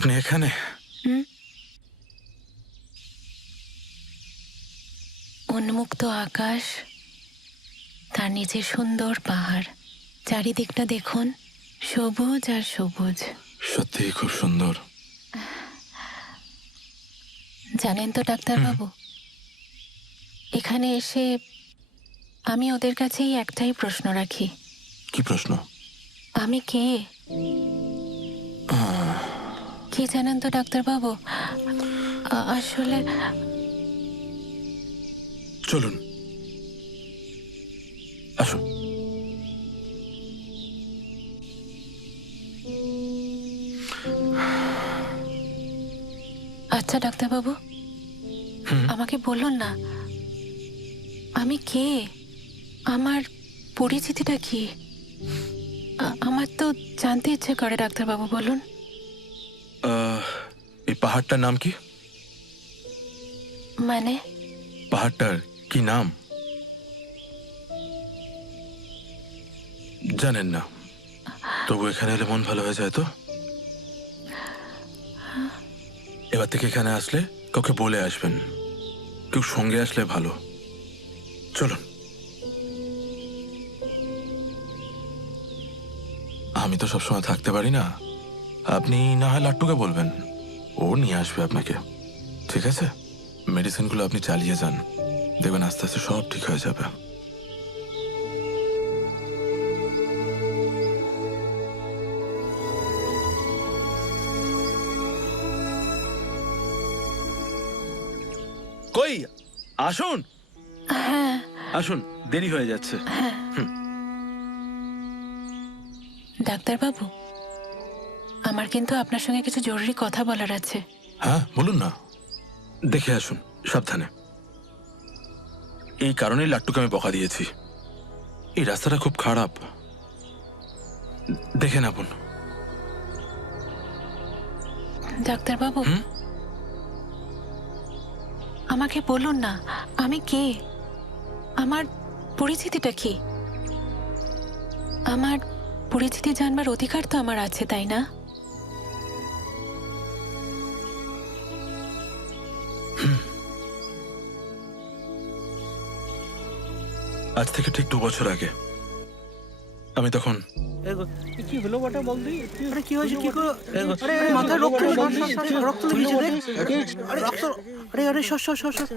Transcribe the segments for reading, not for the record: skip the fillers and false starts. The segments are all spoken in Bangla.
আপনি এখানে? উন্মুক্ত আকাশ, তার নিচে সুন্দর পাহাড়, চারিদিকটা দেখুন, সবুজ আর সবুজ। সত্যি খুব সুন্দর। জানেন তো ডাক্তারবাবু, এখানে এসে আমি ওদের কাছেই একটাই প্রশ্ন রাখি। কি প্রশ্ন? আমি কে? কি জানেন তো ডাক্তারবাবু, আসলে চলুন, আসুন। আচ্ছা ডাক্তারবাবু, আমাকে বলুন না, আমি কে? আমার পরিচিতিটা কি? আমার তো জানতে ইচ্ছে করে ডাক্তারবাবু, বলুন। এই পাহাড়টার নাম কি? মানে? পাহাড়টার কি নাম জানেন না? তবু এখানে এলে মন ভালো হয়ে যায় তো। এবার থেকে এখানে আসলে কাউকে বলে আসবেন, কেউ সঙ্গে আসলে ভালো। চলুন। আমি তো সবসময় থাকতে পারি না, আপনি না হয় লাট্টুকে বলবেন, ও নিয়ে আসবে আপনাকে। ঠিক আছে? মেডিসিনগুলো আপনি চালিয়ে যান, দেখবেন আস্তে আস্তে সব ঠিক হয়ে যাবে। কই আসুন, হ্যাঁ আসুন, দেরি হয়ে যাচ্ছে। ডাক্তারবাবু, আমার কিন্তু আপনার সঙ্গে কিছু জরুরি কথা বলার আছে। হ্যাঁ বলুন না। দেখে আসুন, সাবধানে। এই কারণেই লাট্টুকে আমি বকা দিয়েছি। এই রাস্তাটা খুব খারাপ, দেখে নেবুন। ডাক্তারবাবু, আমাকে বলুন না, আমি কে? আমার পরিচিতিটা কি? আমার পরিচিতি জানবার অধিকার তো আমার আছে, তাই না? আজ থেকে ঠিক 2 বছর আগে আমি তখন কি হলো বটে বল দি? আরে কি হয়েছে? কি করে? আরে মাথায় রক্ত রক্ত লেগেছে রে। আরে রক্ত, আরে আরে সর সর সর সর।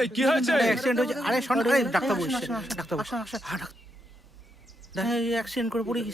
এই কি হয়েছে? অ্যাক্সিডেন্ট হয়েছে। আরে শোন, আরে ডাক্তার বসে, ডাক্তার বসে। হ্যাঁ, অ্যাক্সিডেন্ট করে পড়ে